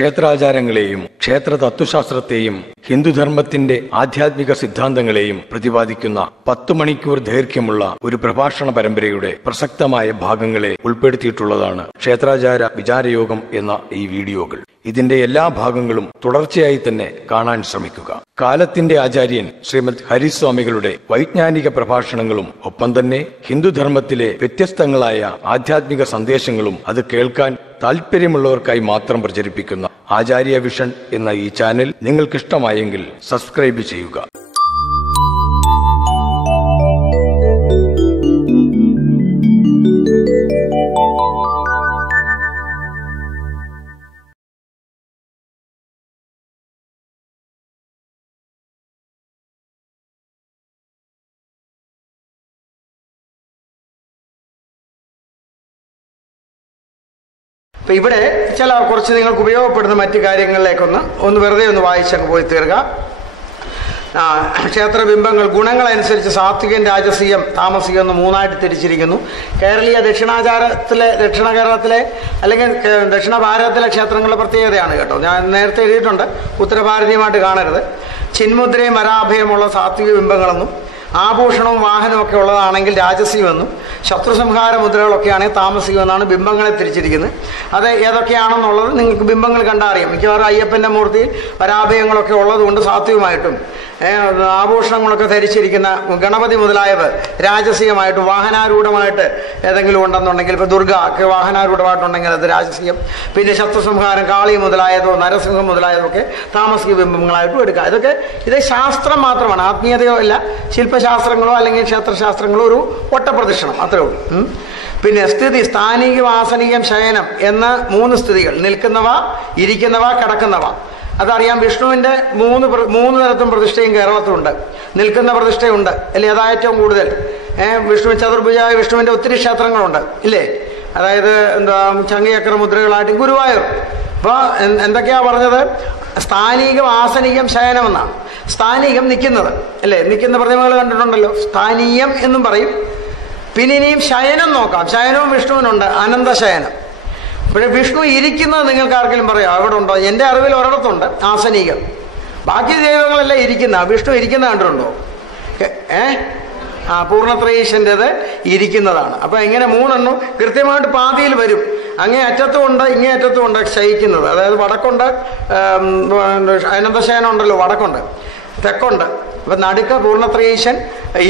ക്ഷേത്രാചാരങ്ങളെയും ക്ഷേത്ര തത്വശാസ്ത്രത്തെയും ഹിന്ദുധർമ്മത്തിന്റെ ആധ്യാത്മിക സിദ്ധാന്തങ്ങളെയും പ്രതിപാദിക്കുന്ന പത്തു മണിക്കൂർ ദൈർഘ്യമുള്ള ഒരു പ്രഭാഷണ പരമ്പരയുടെ പ്രസക്തമായ ഭാഗങ്ങളെ ഉൾപ്പെടുത്തിയിട്ടുള്ളതാണ് ക്ഷേത്രാചാര വിചാരയോഗം എന്ന ഈ വീഡിയോകൾ. ഇതിന്റെ എല്ലാ ഭാഗങ്ങളും തുടർച്ചയായി തന്നെ കാണാൻ ശ്രമിക്കുക. കാലത്തിന്റെ ആചാര്യൻ ശ്രീമദ് ഹരിസ്വാമികളുടെ വൈജ്ഞാനിക പ്രഭാഷണങ്ങളും ഒപ്പം തന്നെ ഹിന്ദുധർമ്മത്തിലെ വ്യത്യസ്തങ്ങളായ ആധ്യാത്മിക സന്ദേശങ്ങളും അത് കേൾക്കാൻ താല്പര്യമുള്ളവർക്കായി മാത്രം പ്രചരിപ്പിക്കുന്ന ആചാര്യ വിഷൻ എന്ന ഈ ചാനൽ നിങ്ങൾക്കിഷ്ടമായെങ്കിൽ സബ്സ്ക്രൈബ് ചെയ്യുക. അപ്പൊ ഇവിടെ ചില കുറച്ച് നിങ്ങൾക്ക് ഉപയോഗപ്പെടുന്ന മറ്റു കാര്യങ്ങളിലേക്കൊന്ന് ഒന്ന് വെറുതെ ഒന്ന് വായിച്ചങ്ങ് പോയി തീർക്കുക ക്ഷേത്രബിംബങ്ങൾ ഗുണങ്ങളനുസരിച്ച് സാത്വികൻ രാജസീയം താമസികം എന്ന് മൂന്നായിട്ട് തിരിച്ചിരിക്കുന്നു. കേരളീയ ദക്ഷിണാചാരത്തിലെ ദക്ഷിണ കേരളത്തിലെ അല്ലെങ്കിൽ ദക്ഷിണ ഭാരതത്തിലെ ക്ഷേത്രങ്ങളുടെ പ്രത്യേകതയാണ് കേട്ടോ. ഞാൻ നേരത്തെ എഴുതിയിട്ടുണ്ട്. ഉത്തരഭാരതീയമായിട്ട് കാണരുത്. ചിന്മുദ്രയും വരാഭയമുള്ള സാത്വിക ബിംബങ്ങളെന്നും ആഭൂഷണവും വാഹനമൊക്കെ ഉള്ളതാണെങ്കിൽ ശത്രു ശത്രുസംഹാര മുദ്രകളൊക്കെയാണെങ്കിൽ താമസിക്കുമെന്നാണ് ബിംബങ്ങളെ തിരിച്ചിരിക്കുന്നത്. അത് ഏതൊക്കെയാണെന്നുള്ളത് നിങ്ങൾക്ക് ബിംബങ്ങൾ കണ്ടറിയാം. മിക്കവാറും അയ്യപ്പന്റെ മൂർത്തി പരാഭയങ്ങളൊക്കെ ഉള്ളതുകൊണ്ട് സാത്വികമായിട്ടും ആഭൂഷണങ്ങളൊക്കെ ധരിച്ചിരിക്കുന്ന ഗണപതി മുതലായവ രാജസീയമായിട്ട് വാഹനാരൂഢമായിട്ട് ഏതെങ്കിലും ഉണ്ടെന്നുണ്ടെങ്കിൽ ഇപ്പോൾ ദുർഗ ഒക്കെ വാഹനാരൂഢമായിട്ടുണ്ടെങ്കിൽ അത് രാജസീയം പിന്നെ ശത്രുസംഹാരം കാളി മുതലായതോ നരസിംഹം മുതലായതോ ഒക്കെ താമസിക ബിംബങ്ങളായിട്ടും എടുക്കുക ഇതൊക്കെ ഇത് ശാസ്ത്രം മാത്രമാണ്. ആത്മീയതയോ അല്ല ശില്പശാസ്ത്രങ്ങളോ അല്ലെങ്കിൽ ക്ഷേത്രശാസ്ത്രങ്ങളോ ഒരു ഒട്ടപ്രദക്ഷിണം അത്രേ ഉള്ളൂ. പിന്നെ സ്ഥിതി സ്ഥാനിക വാസനികം ശയനം എന്ന മൂന്ന് സ്ഥിതികൾ. നിൽക്കുന്നവ ഇരിക്കുന്നവ കിടക്കുന്നവ. അതറിയാം വിഷ്ണുവിന്റെ മൂന്ന് മൂന്ന് തരത്തും പ്രതിഷ്ഠയും കേരളത്തിലുണ്ട്. നിൽക്കുന്ന പ്രതിഷ്ഠയുണ്ട്. അല്ലേ? അതാ ഏറ്റവും കൂടുതൽ. വിഷ്ണു ചതുർഭുജായ വിഷ്ണുവിന്റെ ഒത്തിരി ക്ഷേത്രങ്ങളുണ്ട്. ഇല്ലേ? അതായത് എന്താ ചങ്ങയക്ര മുദ്രകളായിട്ട് ഗുരുവായൂർ. അപ്പോൾ എന്തൊക്കെയാ പറഞ്ഞത്? സ്ഥാനികം ആസനികം ശയനം എന്നാണ് സ്ഥാനികം നിൽക്കുന്നത്. അല്ലേ? നിൽക്കുന്ന പ്രതിമകൾ കണ്ടിട്ടുണ്ടല്ലോ. സ്ഥാനീയം എന്നും പറയും. പിന്നെ ഇനിയും ശയനം നോക്കാം. ശയനവും വിഷ്ണുവിനുണ്ട് അനന്തശയനം. പക്ഷേ വിഷ്ണു ഇരിക്കുന്നത് നിങ്ങൾക്ക് ആർക്കെങ്കിലും പറയാം. അവിടെ ഉണ്ടോ? എന്റെ അറിവിൽ ഒരിടത്തുണ്ട്. ആസനീകം. ബാക്കി ദൈവങ്ങളെല്ലാം ഇരിക്കുന്ന. വിഷ്ണു ഇരിക്കുന്ന കണ്ടിട്ടുണ്ടോ? ഏ- ആ പൂർണത്രയീശന്റെത് ഇരിക്കുന്നതാണ്. അപ്പോൾ എങ്ങനെ മൂന്നെണ്ണം കൃത്യമായിട്ട് പാതിയിൽ വരും. അങ്ങേ അറ്റത്തുമുണ്ട് ഇങ്ങേ അറ്റത്തുമുണ്ട് ക്ഷയിക്കുന്നത്. അതായത് വടക്കുണ്ട് അനന്തശയനം ഉണ്ടല്ലോ വടക്കുണ്ട് തെക്കുണ്ട്. അപ്പം നടുക്ക് പൂർണത്രയീശൻ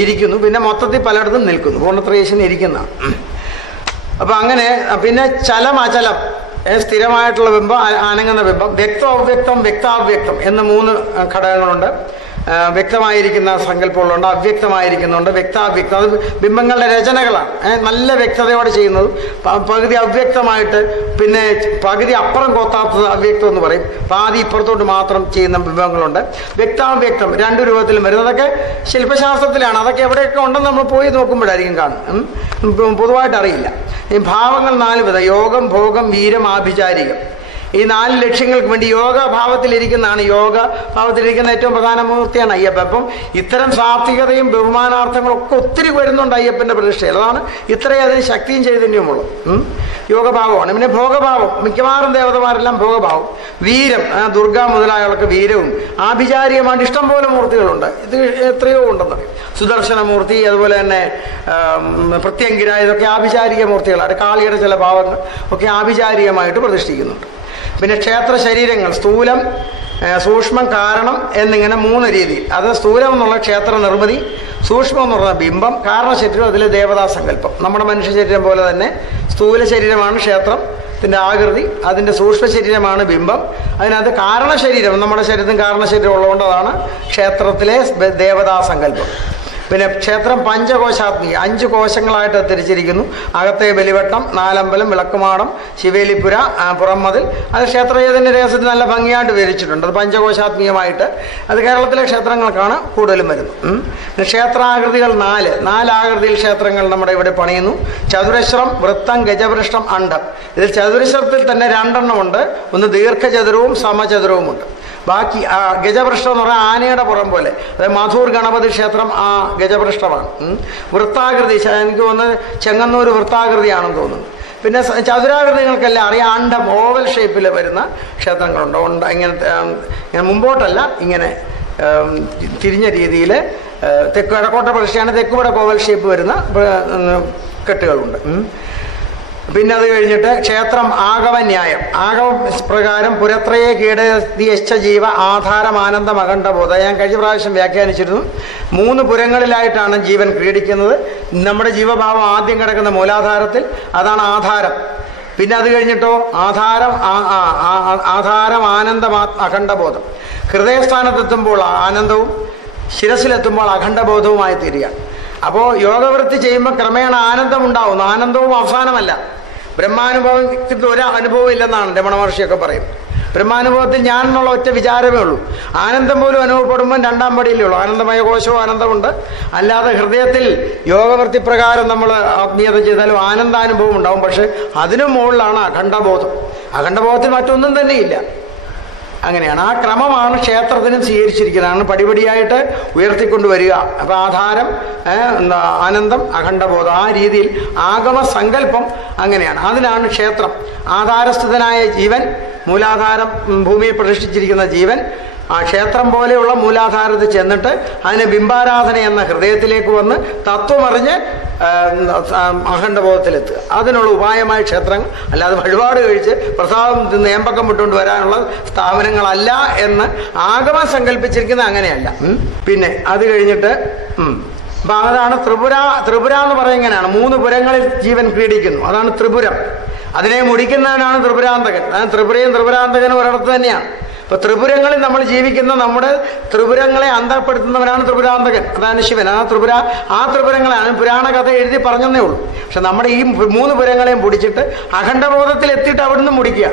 ഇരിക്കുന്നു. പിന്നെ മൊത്തത്തിൽ പലയിടത്തും നിൽക്കുന്നു. പൂർണത്രയീശൻ ഇരിക്കുന്ന. അപ്പൊ അങ്ങനെ പിന്നെ ചലം അചലം. സ്ഥിരമായിട്ടുള്ള ബിംബം അനങ്ങുന്ന ബിംബം. വ്യക്തം അവ്യക്തം വ്യക്താവ്യക്തം എന്ന മൂന്ന് ഘടകങ്ങളുണ്ട്. വ്യക്തമായിരിക്കുന്ന സങ്കല്പങ്ങളുണ്ട് അവ്യക്തമായിരിക്കുന്നുണ്ട് വ്യക്താവ്യക്ത. അത് ബിംബങ്ങളുടെ രചനകളാണ്. നല്ല വ്യക്തതയോടെ ചെയ്യുന്നത്. പകുതി അവ്യക്തമായിട്ട് പിന്നെ പകുതി അപ്പുറം കൊത്താത്തത് അവ്യക്തം എന്ന് പറയും. പാതി ഇപ്പുറത്തോട്ട് മാത്രം ചെയ്യുന്ന ബിംബങ്ങളുണ്ട്. വ്യക്താവ്യക്തം രണ്ടു രൂപത്തിലും വരുന്നത് അതൊക്കെ ശില്പശാസ്ത്രത്തിലാണ്. അതൊക്കെ എവിടെയൊക്കെ ഉണ്ടെന്ന് നമ്മൾ പോയി നോക്കുമ്പോഴായിരിക്കും കാണും പൊതുവായിട്ട് അറിയില്ല ഈ ഭാവങ്ങൾ നാല് വിധം. യോഗം ഭോഗം വീരം ആഭിചാരികം. ഈ നാല് ലക്ഷ്യങ്ങൾക്ക് വേണ്ടി യോഗ ഭാവത്തിലിരിക്കുന്നതാണ് യോഗ. ഭാവത്തിലിരിക്കുന്ന ഏറ്റവും പ്രധാന മൂർത്തിയാണ് അയ്യപ്പൻ. അപ്പം ഇത്തരം സാത്വികതയും ബഹുമാനാർത്ഥങ്ങളും ഒക്കെ ഒത്തിരി വരുന്നുണ്ട് അയ്യപ്പന്റെ പ്രതിഷ്ഠയിൽ. അതാണ് ഇത്രയും അതിന് ശക്തിയും ചൈതന്യമുള്ളൂ ഉം. യോഗഭാവമാണ്. പിന്നെ ഭോഗഭാവം. മിക്കവാറും ദേവതമാരെല്ലാം ഭോഗഭാവം. വീരം. ദുർഗ മുതലായവർക്ക് വീരവും. ആഭിചാരികമായിട്ട് ഇഷ്ടംപോലെ മൂർത്തികളുണ്ട്. ഇത് എത്രയോ ഉണ്ടെന്ന്. സുദർശനമൂർത്തി അതുപോലെ തന്നെ പ്രത്യങ്കിര ഇതൊക്കെ ആഭിചാരിക മൂർത്തികളാണ്. കാളിയുടെ ചില ഭാവങ്ങൾ ഒക്കെ ആഭിചാരികമായിട്ട് പ്രതിഷ്ഠിക്കുന്നുണ്ട്. പിന്നെ ക്ഷേത്ര ശരീരങ്ങൾ സ്ഥൂലം സൂക്ഷ്മം കാരണം എന്നിങ്ങനെ മൂന്ന് രീതി. അത് സ്ഥൂലം എന്നുള്ള ക്ഷേത്ര നിർമ്മിതി സൂക്ഷ്മം എന്നുള്ള ബിംബം കാരണശരീരം അതിലെ ദേവതാ സങ്കല്പം. നമ്മുടെ മനുഷ്യ ശരീരം പോലെ തന്നെ സ്ഥൂല ശരീരമാണ് ക്ഷേത്രം ത്തിന്റെ ആകൃതി അതിന്റെ സൂക്ഷ്മ ശരീരമാണ് ബിംബം. അതിനകത്ത് കാരണശരീരം നമ്മുടെ ശരീരത്തിന് കാരണശരീരം ഉള്ളതുകൊണ്ടതാണ് ക്ഷേത്രത്തിലെ ദേവതാ സങ്കല്പം. പിന്നെ ക്ഷേത്രം പഞ്ചകോശാത്മി അഞ്ച് കോശങ്ങളായിട്ട് തിരിച്ചിരിക്കുന്നു. അകത്തെ ബലിവട്ടം നാലമ്പലം വിളക്കുമാടം ശിവേലിപ്പുര പുറംമതിൽ. അത് ക്ഷേത്രയേതിന്റെ രഹസ്യത്തിൽ നല്ല ഭംഗിയായിട്ട് വിവരിച്ചിട്ടുണ്ട്. അത് പഞ്ചകോശാത്മീയമായിട്ട് അത് കേരളത്തിലെ ക്ഷേത്രങ്ങൾക്കാണ് കൂടുതലും വരുന്നത്. ക്ഷേത്രാകൃതികൾ നാല്. നാലാകൃതിയിൽ ക്ഷേത്രങ്ങൾ നമ്മുടെ ഇവിടെ പണിയുന്നു. ചതുരശ്രം വൃത്തം ഗജപൃഷ്ടം അണ്ടം ഇതിൽ ചതുരശ്രത്തിൽ തന്നെ രണ്ടെണ്ണമുണ്ട് ഒന്ന് ദീർഘചതുരവും സമചതുരവുമുണ്ട്. ബാക്കി ആ ഗജപൃഷ്ഠം എന്ന് പറഞ്ഞാൽ ആനയുടെ പുറം പോലെ. അതായത് മധൂർ ഗണപതി ക്ഷേത്രം ആ ഗജപൃഷ്ഠമാണ്. വൃത്താകൃതി എനിക്ക് തോന്നുന്നത് ചെങ്ങന്നൂർ വൃത്താകൃതിയാണെന്ന് തോന്നുന്നു. പിന്നെ ചതുരാകൃതികൾക്കെല്ലാം അറിയാം അണ്ടം ഓവൽ ഷേപ്പിൽ വരുന്ന ക്ഷേത്രങ്ങളുണ്ട്. ഉണ്ട് ഇങ്ങനെ മുമ്പോട്ടല്ല ഇങ്ങനെ തിരിഞ്ഞ രീതിയിൽ തെക്ക് വടക്കോട്ട പ്രതിഷ്ഠയാണ് തെക്ക് ഓവൽ ഷേപ്പ് വരുന്ന കെട്ടുകളുണ്ട്. പിന്നെ അത് കഴിഞ്ഞിട്ട് ക്ഷേത്രം ആഗവ ന്യായം ആഗമ പ്രകാരം പുരത്രയെ കീടയശ്ച ജീവ ആധാരം ആനന്ദം അഖണ്ഡബോധ ഞാൻ കഴിഞ്ഞ പ്രാവശ്യം വ്യാഖ്യാനിച്ചിരുന്നു. മൂന്ന് പുരങ്ങളിലായിട്ടാണ് ജീവൻ ക്രീഡിക്കുന്നത്. നമ്മുടെ ജീവഭാവം ആദ്യം കിടക്കുന്ന മൂലാധാരത്തിൽ അതാണ് ആധാരം. പിന്നെ അത് കഴിഞ്ഞിട്ടോ? ആധാരം ആധാരം ആനന്ദം അഖണ്ഡബോധം. ഹൃദയസ്ഥാനത്തെത്തുമ്പോൾ ആനന്ദവും ശിരസിലെത്തുമ്പോൾ അഖണ്ഡബോധവുമായി തീരുക. അപ്പോൾ യോഗവൃത്തി ചെയ്യുമ്പോൾ ക്രമേണ ആനന്ദം ഉണ്ടാവുന്നു ആനന്ദവും അവസാനമല്ല. ബ്രഹ്മാനുഭവത്തിൽ ഒരു അനുഭവം ഇല്ലെന്നാണ് രമണ മഹർഷിയൊക്കെ പറയും. ബ്രഹ്മാനുഭവത്തിൽ ഞാൻ എന്നുള്ള ഒറ്റ വിചാരമേ ഉള്ളൂ. ആനന്ദം പോലും അനുഭവപ്പെടുമ്പോൾ രണ്ടാം പടിയിലേ ഉള്ളൂ. ആനന്ദമയ കോശവും ആനന്ദമുണ്ട്. അല്ലാതെ ഹൃദയത്തിൽ യോഗവൃത്തി പ്രകാരം നമ്മൾ ആത്മീയത ചെയ്താലും ആനന്ദാനുഭവം ഉണ്ടാവും. പക്ഷെ അതിനു മുകളിലാണ് അഖണ്ഡബോധം. അഖണ്ഡബോധത്തിൽ മറ്റൊന്നും തന്നെയില്ല. അങ്ങനെയാണ്. ആ ക്രമമാണ് ക്ഷേത്രത്തിനും സ്വീകരിച്ചിരിക്കുന്നതാണ്. പടിപടിയായിട്ട് ഉയർത്തിക്കൊണ്ടുവരിക. അപ്പം ആധാരം എന്താ, ആനന്ദം അഖണ്ഡബോധം. ആ രീതിയിൽ ആഗമ സങ്കല്പം അങ്ങനെയാണ്. അതിനാണ് ക്ഷേത്രം. ആധാരസ്ഥിതനായ ജീവൻ മൂലാധാരം ഭൂമിയെ പ്രതിഷ്ഠിച്ചിരിക്കുന്ന ജീവൻ ആ ക്ഷേത്രം പോലെയുള്ള മൂലാധാരത്തിൽ ചെന്നിട്ട് അതിന് ബിംബാരാധന എന്ന ഹൃദയത്തിലേക്ക് വന്ന് തത്വമറിഞ്ഞ് അഖണ്ഡബോധത്തിലെത്തുക. അതിനുള്ള ഉപായമായ ക്ഷേത്രങ്ങൾ അല്ലാതെ വഴിപാട് കഴിച്ച് പ്രസാദം തിന്ന് ഏമ്പക്കം വിട്ടുകൊണ്ട് വരാനുള്ള സ്ഥാപനങ്ങളല്ല എന്ന് ആഗമം സങ്കല്പിച്ചിരിക്കുന്നത് അങ്ങനെയല്ല. പിന്നെ അത് കഴിഞ്ഞിട്ട്. അപ്പൊ അതാണ് ത്രിപുര ത്രിപുര എന്ന് പറയുന്നതിനാണ് മൂന്ന് പുരങ്ങളിൽ ജീവൻ ക്രീഡിക്കുന്നു. അതാണ് ത്രിപുരം. അതിനെ മുടിക്കുന്നവനാണ് ത്രിപുരാന്തകൻ. അതാണ് ത്രിപുരയും ത്രിപുരാന്തകനും ഒരിടത്ത് തന്നെയാണ്. ഇപ്പൊ ത്രിപുരങ്ങളിൽ നമ്മൾ ജീവിക്കുന്ന നമ്മുടെ ത്രിപുരങ്ങളെ അന്തപ്പെടുത്തുന്നവനാണ് ത്രിപുരാന്തകൻ. അതാണ് ശിവൻ. ആ ത്രിപുര ആ ത്രിപുരങ്ങളാണ് പുരാണ കഥ എഴുതി പറഞ്ഞതേ ഉള്ളൂ. പക്ഷെ നമ്മുടെ ഈ മൂന്ന് പുരങ്ങളെയും പിടിച്ചിട്ട് അഖണ്ഡബോധത്തിൽ എത്തിയിട്ട് അവിടുന്ന് മുടിക്കുക.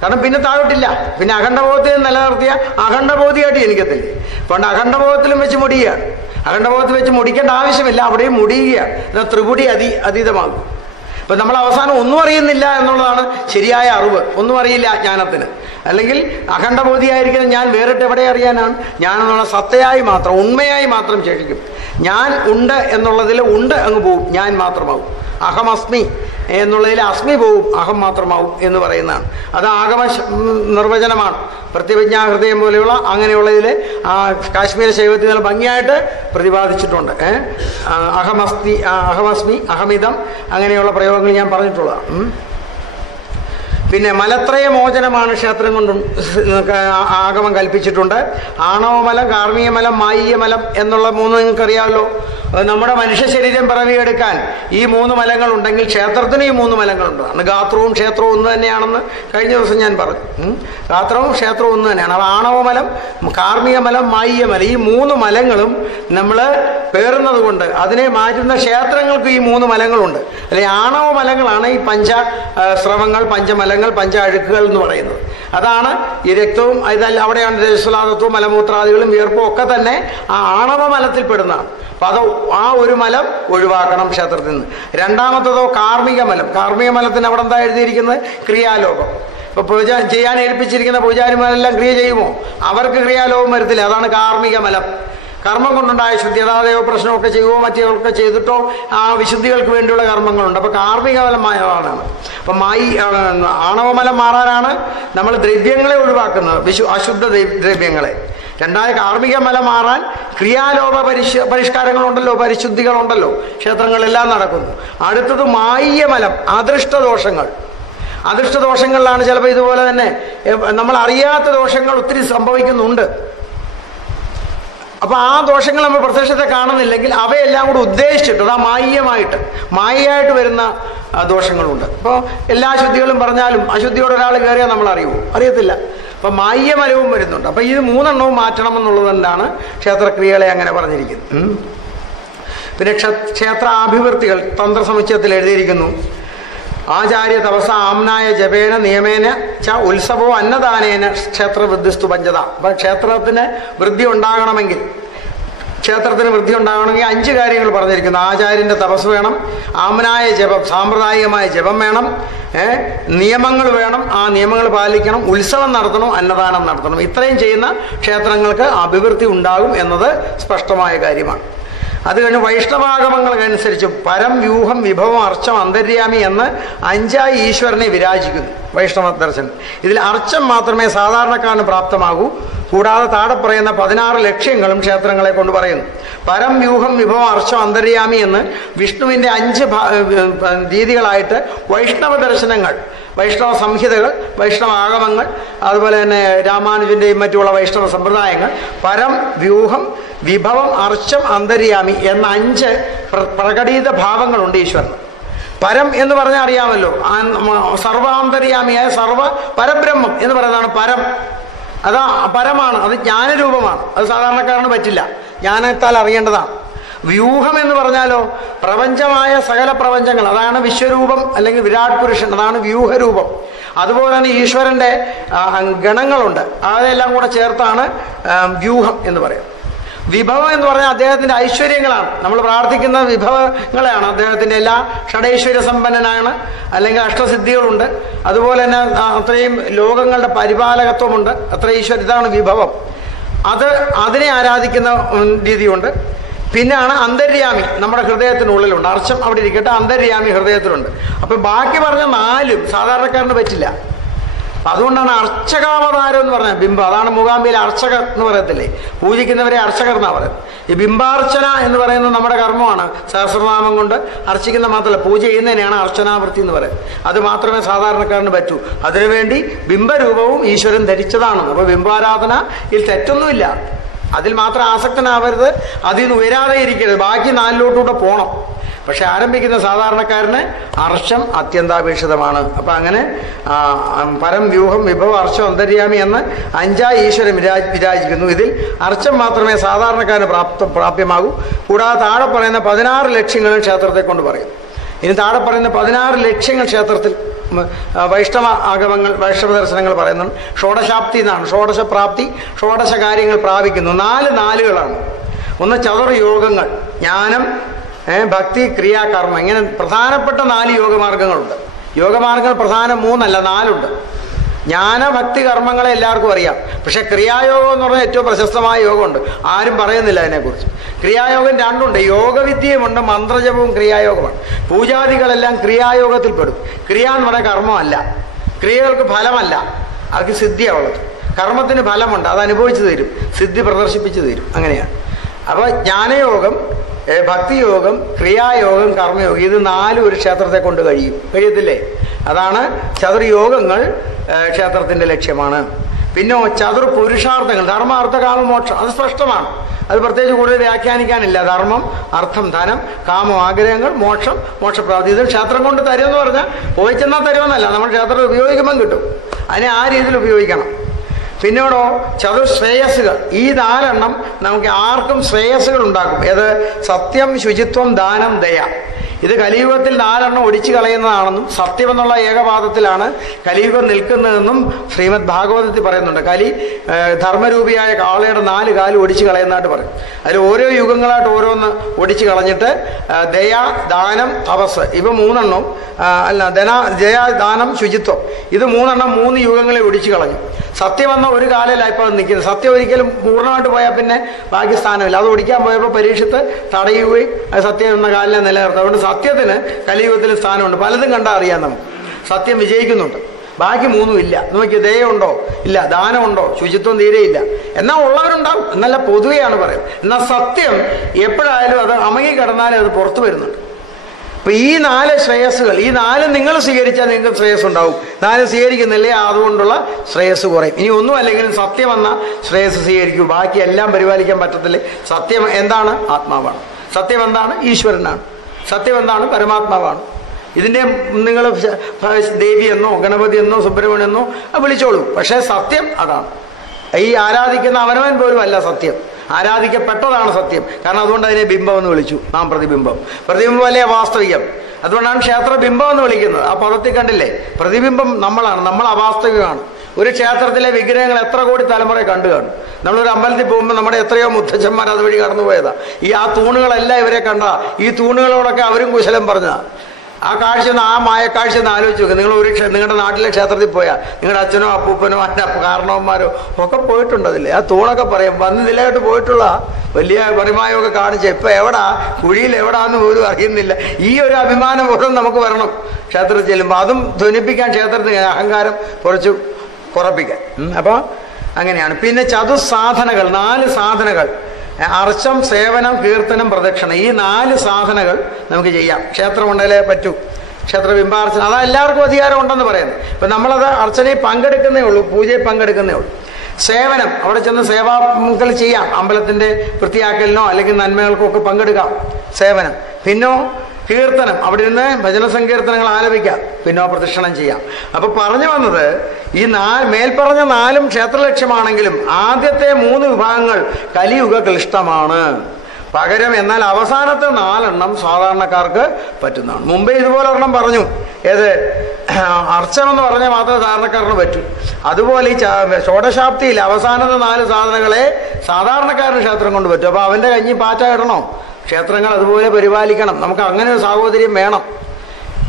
കാരണം പിന്നെ താഴോട്ടില്ല. പിന്നെ അഖണ്ഡബോധത്തിൽ നിലനിർത്തിയ അഖണ്ഡബോധിയായിട്ട് ജനിക്കത്തില്ലേ. പണ്ട് അഖണ്ഡബോധത്തിലും വെച്ച് മുടിയുകയാണ് അഖണ്ഡബോധത്തിൽ വെച്ച് മുടിക്കേണ്ട ആവശ്യമില്ല. അവിടെയും മുടിയുകയാണ് എന്നാൽ ത്രിപുടി അതി അതീതമാകും. ഇപ്പൊ നമ്മൾ അവസാനം ഒന്നും അറിയുന്നില്ല എന്നുള്ളതാണ് ശരിയായ അറിവ്. ഒന്നും അറിയില്ല ജ്ഞാനത്തിന്. അല്ലെങ്കിൽ അഖണ്ഡബോധിയായിരിക്കുന്ന ഞാൻ വേറിട്ട് എവിടെ അറിയാനാണ്? ഞാൻ എന്നുള്ള സത്തയായി മാത്രം ഉണ്മയായി മാത്രം ശേഷിക്കും. ഞാൻ ഉണ്ട് എന്നുള്ളതിൽ ഉണ്ട് അങ്ങ് പോവും ഞാൻ മാത്രമാവും. അഹമസ്മി എന്നുള്ളതിൽ അസ്മി പോവും അഹം മാത്രമാവും എന്ന് പറയുന്നതാണ്. അത് ആഗമ നിർവചനമാണ്. പ്രതിപജ്ഞാഹൃദയം ഹൃദയം പോലെയുള്ള അങ്ങനെയുള്ളതിൽ ആ കാശ്മീർ ശൈവത്തിൽ ഭംഗിയായിട്ട് പ്രതിപാദിച്ചിട്ടുണ്ട്. അഹമസ്തി അഹമസ്മി അഹമിതം അങ്ങനെയുള്ള പ്രയോഗങ്ങൾ ഞാൻ പറഞ്ഞിട്ടുള്ളതാണ്. പിന്നെ മലത്രയ മോചനമാണ് ക്ഷേത്രം കൊണ്ട് ആഗമം കൽപ്പിച്ചിട്ടുണ്ട്. ആണവമലം കാർമീയമലം മായിയമലം എന്നുള്ള മൂന്ന് നിങ്ങൾക്കറിയാമല്ലോ. നമ്മുടെ മനുഷ്യ ശരീരം പിറവിയെടുക്കാൻ ഈ മൂന്ന് മലങ്ങൾ ഉണ്ടെങ്കിൽ ക്ഷേത്രത്തിന് ഈ മൂന്ന് മലങ്ങളുണ്ട്. അന്ന് ഗാത്രവും ക്ഷേത്രവും ഒന്ന് തന്നെയാണെന്ന് കഴിഞ്ഞ ദിവസം ഞാൻ പറഞ്ഞു. ഗാത്രവും ക്ഷേത്രവും ഒന്ന് തന്നെയാണ്. അപ്പോൾ ആണവമലം മായിയ മലം ഈ മൂന്ന് മലങ്ങളും നമ്മൾ പേറുന്നത് കൊണ്ട് അതിനെ മാറ്റുന്ന ക്ഷേത്രങ്ങൾക്ക് ഈ മൂന്ന് മലങ്ങളുണ്ട്. അല്ലെ ആണവ മലങ്ങളാണ് ഈ പഞ്ച ശ്രമങ്ങൾ പഞ്ചമലങ്ങൾ പഞ്ച അഴുക്കുകൾ എന്ന് പറയുന്നത്. അതാണ് ഈ രക്തവും ഇതല്ല അവിടെയാണ് രജസ്വലാദത്വവും മലമൂത്രാദികളും വിയർപ്പും ഒക്കെ തന്നെ ആ ആണവ മലത്തിൽ പെടുന്നതാണ് അപ്പൊ അത് ആ ഒരു മലം ഒഴിവാക്കണം ക്ഷേത്രത്തിൽ നിന്ന്. രണ്ടാമത്തതോ കാർമിക മലം. കാർമിക മലത്തിന് അവിടെ എന്താ എഴുതിയിരിക്കുന്നത്? ക്രിയാലോകം. ഇപ്പൊ പൂജ ചെയ്യാൻ ഏൽപ്പിച്ചിരിക്കുന്ന പൂജാരിമാരെല്ലാം ക്രിയ ചെയ്യുമോ? അവർക്ക് ക്രിയാലോകം വരത്തില്ല. അതാണ് കാർമിക മലം. കർമ്മം കൊണ്ടുണ്ടായ ശുദ്ധി അതാതെയോ പ്രശ്നമൊക്കെ ചെയ്യുമോ മറ്റൊക്കെ ചെയ്തിട്ടോ ആ വിശുദ്ധികൾക്ക് വേണ്ടിയുള്ള കർമ്മങ്ങളുണ്ട്. അപ്പൊ ആളാണ്. അപ്പൊ മായി ആണവമലം മാറാനാണ് നമ്മൾ ദ്രവ്യങ്ങളെ ഒഴിവാക്കുന്നത് വിശു അശുദ്ധ ദ്രവ്യ- ദ്രവ്യങ്ങളെ. രണ്ടായ കാർമിക മല മാറാൻ ക്രിയാലോപ പരിശ പരിഷ്കാരങ്ങളുണ്ടല്ലോ പരിശുദ്ധികളുണ്ടല്ലോ ക്ഷേത്രങ്ങളെല്ലാം നടക്കുന്നു. അടുത്തത് മായ്യമലം അദൃഷ്ടദോഷങ്ങൾ. അദൃഷ്ടദോഷങ്ങളിലാണ് ചിലപ്പോൾ ഇതുപോലെ തന്നെ നമ്മൾ അറിയാത്ത ദോഷങ്ങൾ ഒത്തിരി സംഭവിക്കുന്നുണ്ട്. അപ്പൊ ആ ദോഷങ്ങൾ നമ്മൾ പ്രത്യക്ഷത്തെ കാണുന്നില്ലെങ്കിൽ അവയെല്ലാം കൂടി ഉദ്ദേശിച്ചിട്ട് അതാ മായ്യമായിട്ട് മായയായിട്ട് വരുന്ന ദോഷങ്ങളുണ്ട്. അപ്പോൾ എല്ലാ അശുദ്ധികളും പറഞ്ഞാലും അശുദ്ധിയോടെ ഒരാൾ കയറിയാൽ നമ്മൾ അറിയുമോ അറിയത്തില്ല. അപ്പൊ മായ്യമലവും വരുന്നുണ്ട്. അപ്പൊ ഇത് മൂന്നെണ്ണവും മാറ്റണം എന്നുള്ളതുകൊണ്ടാണ് ക്ഷേത്രക്രിയകളെ അങ്ങനെ പറഞ്ഞിരിക്കുന്നത്. പിന്നെ ക്ഷ- ക്ഷേത്ര അഭിവൃദ്ധികൾ തന്ത്രസമുച്ചയത്തിൽ എഴുതിയിരിക്കുന്നു. ആചാര്യ തപസ ആംനായ ജപേന നിയമേന ച ഉത്സവോ അന്നദാനേന ക്ഷേത്ര വൃദ്ധിസ്തു പഞ്ചത. അപ്പൊ ക്ഷേത്രത്തിന് വൃദ്ധി ഉണ്ടാകണമെങ്കിൽ ക്ഷേത്രത്തിന് വൃദ്ധി ഉണ്ടാകണമെങ്കിൽ അഞ്ച് കാര്യങ്ങൾ പറഞ്ഞിരിക്കുന്നു. ആചാര്യന്റെ തപസ് വേണം ആമനായ ജപം സാമ്പ്രദായികമായ ജപം വേണം നിയമങ്ങൾ വേണം ആ നിയമങ്ങൾ പാലിക്കണം ഉത്സവം നടത്തണം അന്നദാനം നടത്തണം. ഇത്രയും ചെയ്യുന്ന ക്ഷേത്രങ്ങൾക്ക് അഭിവൃദ്ധി ഉണ്ടാകും എന്നത് സ്പഷ്ടമായ കാര്യമാണ്. അത് കഴിഞ്ഞ് വൈഷ്ണവാഗമങ്ങൾക്കനുസരിച്ച് പരം വ്യൂഹം വിഭവം അർച്ചം അന്തര്യാമി എന്ന് അഞ്ചായി ഈശ്വരനെ വിരാജിക്കുന്നു വൈഷ്ണവ ദർശനം ഇതിൽ അർച്ചം മാത്രമേ സാധാരണക്കാരന് പ്രാപ്തമാകൂ. കൂടാതെ താഴെ പറയുന്ന പതിനാറ് ലക്ഷ്യങ്ങളും ക്ഷേത്രങ്ങളെ കൊണ്ട് പറയുന്നു. പരം വ്യൂഹം വിഭവം അർച്ചം അന്തര്യാമി എന്ന് വിഷ്ണുവിന്റെ അഞ്ച് രീതികളായിട്ട് വൈഷ്ണവ ദർശനങ്ങൾ വൈഷ്ണവ സംഹിതകൾ വൈഷ്ണവ ആഗമങ്ങൾ അതുപോലെ തന്നെ രാമാനുജന്റെയും മറ്റുള്ള വൈഷ്ണവ സമ്പ്രദായങ്ങൾ പരം വ്യൂഹം വിഭവം അർച്ചം അന്തര്യാമി എന്ന അഞ്ച് പ്ര- പ്രകടീത ഭാവങ്ങളുണ്ട് ഈശ്വരൻ പരം എന്ന് പറഞ്ഞാൽ അറിയാമല്ലോ. സർവാന്തര്യാമിയായ സർവ പരബ്രഹ്മം എന്ന് പറയുന്നതാണ് പരം. അതാ പരമാണ്. അത് ജ്ഞാനരൂപമാണ്. അത് സാധാരണക്കാരന് പറ്റില്ല. ജ്ഞാനത്താൽ അറിയേണ്ടതാണ്. വ്യൂഹം എന്ന് പറഞ്ഞാലോ പ്രപഞ്ചമായ സകല പ്രപഞ്ചങ്ങൾ അതാണ് വിശ്വരൂപം അല്ലെങ്കിൽ വിരാട് പുരുഷൻ അതാണ് വ്യൂഹരൂപം. അതുപോലെ തന്നെ ഈശ്വരന്റെ ഗണങ്ങളുണ്ട്. അതെല്ലാം കൂടെ ചേർത്താണ് വ്യൂഹം എന്ന് പറയുന്നത്. വിഭവം എന്ന് പറഞ്ഞാൽ അദ്ദേഹത്തിന്റെ ഐശ്വര്യങ്ങളാണ്. നമ്മൾ പ്രാർത്ഥിക്കുന്ന വിഭവങ്ങളെയാണ്. അദ്ദേഹത്തിന്റെ എല്ലാ ഷഡൈശ്വര്യ സമ്പന്നനാണ്. അല്ലെങ്കിൽ അഷ്ടസിദ്ധികളുണ്ട്. അതുപോലെ തന്നെ അത്രയും ലോകങ്ങളുടെ പരിപാലകത്വമുണ്ട്. അത്ര ഈശ്വര ഇതാണ് വിഭവം. അത് അതിനെ ആരാധിക്കുന്ന രീതിയുണ്ട്. പിന്നാണ് അന്തര്യാമി. നമ്മുടെ ഹൃദയത്തിനുള്ളിലുണ്ട്. അർച്ചം അവിടെ ഇരിക്കട്ടെ അന്തര്യാമി ഹൃദയത്തിലുണ്ട്. അപ്പൊ ബാക്കി പറഞ്ഞ നാലും സാധാരണക്കാരന് പറ്റില്ല. അതുകൊണ്ടാണ് അർച്ചകാവതാരം എന്ന് പറഞ്ഞത്. ബിംബ അതാണ് മൂകാംബിയിൽ അർച്ചകർ എന്ന് പറയത്തില്ലേ? പൂജിക്കുന്നവരെ അർച്ചകർ എന്നാ പറയുന്നത്. ഈ ബിംബാർച്ചന എന്ന് പറയുന്നത് നമ്മുടെ കർമ്മമാണ്. സഹസ്രനാമം കൊണ്ട് അർച്ചിക്കുന്ന മാത്രമല്ല പൂജ ചെയ്യുന്നതിനെയാണ് അർച്ചനാവൃത്തി എന്ന് പറയുന്നത്. അത് മാത്രമേ സാധാരണക്കാരന് പറ്റൂ. അതിനുവേണ്ടി ബിംബരൂപവും ഈശ്വരൻ ധരിച്ചതാണ്. അപ്പൊ ബിംബാരാധനയിൽ തെറ്റൊന്നുമില്ല. അതിൽ മാത്രം ആസക്തനാവരുത്. അതിൽ നിന്ന് ഉയരാതെ ഇരിക്കരുത്. ബാക്കി നാലിലോട്ടൂടെ പോണം. പക്ഷെ ആരംഭിക്കുന്ന സാധാരണക്കാരന് അർഷം അത്യന്താപേക്ഷിതമാണ്. അപ്പൊ അങ്ങനെ പരം വ്യൂഹം വിഭവ അർഷം അന്തര്യാമി എന്ന് അഞ്ചാ ഈശ്വരൻ വിരാജ് വിരാജിക്കുന്നു. ഇതിൽ അർച്ചം മാത്രമേ സാധാരണക്കാരന് പ്രാപ്ത പ്രാപ്യമാകൂ. കൂടാതെ താഴെ പറയുന്ന പതിനാറ് ലക്ഷ്യങ്ങളും ക്ഷേത്രത്തെ കൊണ്ട് പറയും. ഇനി താഴെ പറയുന്ന പതിനാറ് ലക്ഷ്യങ്ങൾ ക്ഷേത്രത്തിൽ വൈഷ്ണവ ആഗമങ്ങൾ വൈഷ്ണവ ദർശനങ്ങൾ പറയുന്നുണ്ട്. ഷോഡശാപ്തി എന്നാണ്. ഷോഡശ പ്രാപ്തി ഷോഡശ കാര്യങ്ങൾ പ്രാപിക്കുന്നു. നാല് നാലുകളാണ്. ഒന്ന് ചതുർ യോഗങ്ങൾ ജ്ഞാനം ഭക്തി ക്രിയാകർമ്മം ഇങ്ങനെ പ്രധാനപ്പെട്ട നാല് യോഗമാർഗങ്ങളുണ്ട്. യോഗമാർഗങ്ങൾ പ്രധാനം മൂന്നല്ല നാലുണ്ട്. ജ്ഞാന ഭക്തി കർമ്മങ്ങളെ എല്ലാവർക്കും അറിയാം. പക്ഷെ ക്രിയായോഗം എന്ന് പറഞ്ഞാൽ ഏറ്റവും പ്രശസ്തമായ യോഗമുണ്ട്. ആരും പറയുന്നില്ല അതിനെക്കുറിച്ച്. ക്രിയായോഗം രണ്ടുണ്ട്. യോഗവിദ്യയുമുണ്ട് മന്ത്രജപവും ക്രിയായോഗമാണ്. പൂജാദികളെല്ലാം ക്രിയായോഗത്തിൽ പെടും. ക്രിയ എന്ന് പറഞ്ഞാൽ കർമ്മമല്ല. ക്രിയകൾക്ക് ഫലമല്ല. അവർക്ക് സിദ്ധിയാണ് ഉള്ളത്. കർമ്മത്തിന് ഫലമുണ്ട്. അത് അനുഭവിച്ചു തരും. സിദ്ധി പ്രദർശിപ്പിച്ചു തരും. അങ്ങനെയാണ്. അപ്പോൾ ജ്ഞാനയോഗം ഭക്തിയോഗം ക്രിയായോഗം കർമ്മയോഗം ഇത് നാലും ഒരു ക്ഷേത്രത്തെ കൊണ്ട് കഴിയും. കഴിയത്തില്ലേ? അതാണ് ചതുർയോഗങ്ങൾ ക്ഷേത്രത്തിന്റെ ലക്ഷ്യമാണ്. പിന്നെ ചതുർ പുരുഷാർത്ഥങ്ങൾ ധർമ്മ അർത്ഥ കാമ മോക്ഷം അത് സ്പഷ്ടമാണ്. അത് പ്രത്യേകിച്ച് കൂടുതൽ വ്യാഖ്യാനിക്കാനില്ല. ധർമ്മം അർത്ഥം ധനം കാമം ആഗ്രഹങ്ങൾ മോക്ഷം മോക്ഷപ്രാപ്തി ഇത് ക്ഷേത്രം കൊണ്ട് തരുമെന്ന് പറഞ്ഞാൽ പോയി ചെന്നാൽ തരുമെന്നല്ല. നമ്മൾ ക്ഷേത്രം ഉപയോഗിക്കുമ്പം കിട്ടും. അതിനെ ആ രീതിയിൽ ഉപയോഗിക്കണം. പിന്നീടോ ചതുശ്രേയസ്സുകൾ ഈ നാലെണ്ണം നമുക്ക് ആർക്കും ശ്രേയസ്സുകൾ ഉണ്ടാക്കും. ഏത്? സത്യം ശുചിത്വം ദാനം ദയ. ഇത് കലിയുഗത്തിൽ നാലെണ്ണം ഒടിച്ചു കളയുന്നതാണെന്നും സത്യമെന്നുള്ള ഏകപാദത്തിലാണ് കലിയുഗം നിൽക്കുന്നതെന്നും ശ്രീമദ് ഭാഗവതത്തിൽ പറയുന്നുണ്ട്. കലി ധർമ്മരൂപിയായ കാളയുടെ നാല് കാൽ ഒടിച്ചു കളയുന്നതായിട്ട് പറയും. അതിൽ ഓരോ യുഗങ്ങളായിട്ട് ഓരോന്ന് ഒടിച്ചു കളഞ്ഞിട്ട് ദയ ദാനം തപസ് ഇവ മൂന്നെണ്ണം അല്ല ധന ജയ ദാനം ശുചിത്വം. ഇത് മൂന്നെണ്ണം മൂന്ന് യുഗങ്ങളെ ഒടിച്ചു കളഞ്ഞു. സത്യം എന്ന ഒരു കാലല്ല ഇപ്പോൾ നിൽക്കുന്നത്. സത്യം ഒരിക്കലും പൂർണമായിട്ട് പോയാൽ പിന്നെ ബാക്കി സ്ഥാനമില്ല അത് ഒടിക്കാൻ പോയപ്പോൾ പരീക്ഷത്ത് തടയുകയും സത്യം എന്ന കാലിനെ നിലനിർത്തും. അതുകൊണ്ട് സത്യത്തിന് കലിയുഗത്തിൽ സ്ഥാനമുണ്ട്. പലതും കണ്ടാൽ അറിയാം നമുക്ക്. സത്യം വിജയിക്കുന്നുണ്ട്. ബാക്കി മൂന്നും ഇല്ല. നമുക്ക് ദയുണ്ടോ ഇല്ല. ദാനമുണ്ടോ? ശുചിത്വം തീരെയില്ല എന്നാൽ ഉള്ളവരുണ്ടാവും. എന്നല്ല പൊതുവെയാണ് പറയുന്നത്. എന്നാൽ സത്യം എപ്പോഴായാലും അത് അമങ്ങി കിടന്നാലും അത് പുറത്തു വരുന്നുണ്ട് അപ്പൊ ഈ നാല് ശ്രേയസ്സുകൾ ഈ നാല് നിങ്ങൾ സ്വീകരിച്ചാൽ നിങ്ങൾക്ക് ശ്രേയസ് ഉണ്ടാവും നാല് സ്വീകരിക്കുന്നില്ലേ? അതുകൊണ്ടുള്ള ശ്രേയസ് കുറയും. ഇനി ഒന്നും അല്ലെങ്കിലും സത്യം എന്ന ശ്രേയസ് സ്വീകരിക്കൂ. ബാക്കി എല്ലാം പരിപാലിക്കാൻ പറ്റത്തില്ലേ? സത്യം എന്താണ്? ആത്മാവാണ്. സത്യം എന്താണ്? ഈശ്വരനാണ്. സത്യം എന്താണ്? പരമാത്മാവാണ്. ഇതിന്റെ നിങ്ങൾ ദേവി എന്നോ ഗണപതി എന്നോ സുബ്രഹ്മണ്യം എന്നോ വിളിച്ചോളൂ. പക്ഷേ സത്യം അതാണ്. ഈ ആരാധിക്കുന്ന അവനവൻ പോലും അല്ല സത്യം. ആരാധിക്കപ്പെട്ടതാണ് സത്യം. കാരണം അതുകൊണ്ട് അതിനെ ബിംബം എന്ന് വിളിച്ചു. നാം പ്രതിബിംബം. പ്രതിബിംബം അല്ലേ വാസ്തവികം? അതുകൊണ്ടാണ് ക്ഷേത്ര ബിംബം എന്ന് വിളിക്കുന്നത്. ആ പദത്തിൽ കണ്ടില്ലേ? പ്രതിബിംബം നമ്മളാണ്. നമ്മൾ അവാസ്തവികമാണ്. ഒരു ക്ഷേത്രത്തിലെ വിഗ്രഹങ്ങൾ എത്ര കോടി തലമുറ കണ്ടു കാണും. നമ്മളൊരു അമ്പലത്തിൽ പോകുമ്പോൾ നമ്മുടെ എത്രയോ മുത്തച്ഛന്മാർ അതുവഴി കടന്നു പോയതാ ഈ ആ തൂണുകളെല്ലാം ഇവരെ കണ്ട ഈ തൂണുകളോടൊക്കെ അവരും കുശലം പറഞ്ഞ ആ കാഴ്ച ആ മായക്കാഴ്ച ഒന്ന് ആലോചിച്ച് നോക്കുക നിങ്ങൾ ഒരു നിങ്ങളുടെ നാട്ടിലെ ക്ഷേത്രത്തിൽ പോയാൽ നിങ്ങളുടെ അച്ഛനോ അപ്പൂപ്പനോ അല്ല കാരണവന്മാരോ ഒക്കെ പോയിട്ടുണ്ട് അതില്ലേ ആ തൂണൊക്കെ പറയും വന്ന് നിലയായിട്ട് പോയിട്ടുള്ള വലിയ പരിമായമൊക്കെ കാണിച്ച് ഇപ്പൊ എവിടാ? കുഴിയിൽ എവിടാന്ന് പോലും അറിയുന്നില്ല. ഈ ഒരു അഭിമാനബോധം നമുക്ക് വരണം ക്ഷേത്രത്തിൽ ചെല്ലുമ്പോൾ അതും ധ്വനിപ്പിക്കാൻ ക്ഷേത്രത്തിന് അഹങ്കാരം കുറച്ച് കുറപ്പിക്കാൻ. ഉം. അങ്ങനെയാണ്. പിന്നെ ചതുസാധനകൾ നാല് സാധനകൾ. അർച്ചം സേവനം കീർത്തനം പ്രദക്ഷിണം. ഈ നാല് സാധനകൾ നമുക്ക് ചെയ്യാം. ക്ഷേത്രം ഉണ്ടല്ലേ പറ്റൂ. ക്ഷേത്ര ബിംബാർച്ചന. അതാ എല്ലാവർക്കും അധികാരം ഉണ്ടെന്ന് പറയുന്നത് ഇപ്പൊ നമ്മളത് അർച്ചനയിൽ പങ്കെടുക്കുന്നേ ഉള്ളൂ പൂജയിൽ പങ്കെടുക്കുന്നേ ഉള്ളൂ. സേവനം അവിടെ ചെന്ന് സേവാക്കൾ ചെയ്യാം. അമ്പലത്തിന്റെ വൃത്തിയാക്കലിനോ അല്ലെങ്കിൽ നന്മകൾക്കോ ഒക്കെ പങ്കെടുക്കാം. സേവനം. പിന്നോ കീർത്തനം. അവിടെ നിന്ന് ഭജന സങ്കീർത്തനങ്ങൾ ആലപിക്കാം. പിന്നോ പ്രദക്ഷിണം ചെയ്യാം. അപ്പൊ പറഞ്ഞു വന്നത് ഈ നാ മേൽപ്പറഞ്ഞ നാലും ക്ഷേത്രലക്ഷ്യമാണെങ്കിലും ആദ്യത്തെ മൂന്ന് വിഭാഗങ്ങൾ കലിയുഗ ക്ലിഷ്ടമാണ് പകരം എന്നാൽ അവസാനത്തെ നാലെണ്ണം സാധാരണക്കാർക്ക് പറ്റുന്നതാണ്. മുമ്പേ ഇതുപോലെ ഒരെണ്ണം പറഞ്ഞു. ഏത്? അർച്ചന എന്ന് പറഞ്ഞാൽ മാത്രമേ സാധാരണക്കാരന് പറ്റൂ. അതുപോലെ ഈ ചോടശാപ്തിയിൽ അവസാനത്തെ നാല് സാധനങ്ങളെ സാധാരണക്കാരുടെ ക്ഷേത്രം കൊണ്ട് പറ്റും. അപ്പൊ അവന്റെ കഞ്ഞി പാറ്റ ഇടണോ? ക്ഷേത്രങ്ങൾ അതുപോലെ പരിപാലിക്കണം. നമുക്ക് അങ്ങനെ ഒരു സാഹോദര്യം വേണം.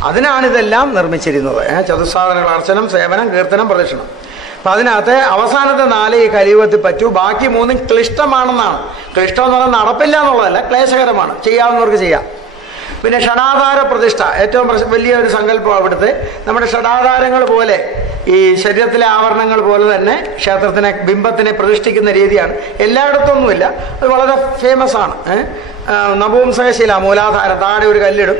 അതിനാണ് ഇതെല്ലാം നിർമ്മിച്ചിരുന്നത്. ചതുസാധനങ്ങൾ അർച്ചനം സേവനം കീർത്തനം പ്രദക്ഷിണം. അപ്പൊ അതിനകത്ത് അവസാനത്തെ നാല് ഈ കലിയുഗത്തിൽ പറ്റൂ. ബാക്കി മൂന്നും ക്ലിഷ്ടമാണെന്നാണ്. ക്ലിഷ്ടം എന്ന് പറഞ്ഞാൽ നടപ്പില്ല എന്നുള്ളതല്ല ക്ലേശകരമാണ്. ചെയ്യാവുന്നവർക്ക് ചെയ്യാം. പിന്നെ ഷടാധാര പ്രതിഷ്ഠ. ഏറ്റവും വലിയ ഒരു സങ്കല്പം അവിടുത്തെ. നമ്മുടെ ഷടാധാരങ്ങൾ പോലെ ഈ ശരീരത്തിലെ ആവരണങ്ങൾ പോലെ തന്നെ ക്ഷേത്രത്തിനെ ബിംബത്തിനെ പ്രതിഷ്ഠിക്കുന്ന രീതിയാണ്. എല്ലായിടത്തൊന്നുമില്ല. അത് വളരെ ഫേമസ് ആണ്. നപുംസകശില മൂലാധാരം താഴെ ഒരു കല്ലിടും.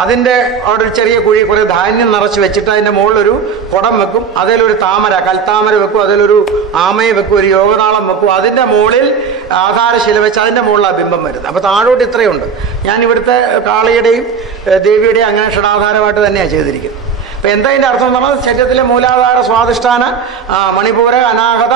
അതിന്റെ അവിടെ ഒരു ചെറിയ കുഴി കുറേ ധാന്യം നിറച്ച് വെച്ചിട്ട് അതിന്റെ മുകളിലൊരു കുടം വെക്കും. അതിലൊരു താമര കൽത്താമര വെക്കും. അതിലൊരു ആമയെ വെക്കും ഒരു യോഗനാളം വെക്കും. അതിന്റെ മുകളിൽ ആധാരശില വെച്ച് അതിന്റെ മുകളിലാണ് ബിംബം വരുന്നത്. അപ്പോൾ താഴോട്ട് ഇത്രയുണ്ട്. ഞാൻ ഇവിടുത്തെ കാളിയുടെയും ദേവിയുടെയും അങ്ങനെ ഷടാധാരമായിട്ട് തന്നെയാണ് ചെയ്തിരിക്കുന്നത്. അപ്പൊ എന്താ ഇതിന്റെ അർത്ഥം എന്ന് പറഞ്ഞാൽ ശരീരത്തിലെ മൂലാധാര സ്വാധിഷ്ഠാന മണിപൂര അനാഹത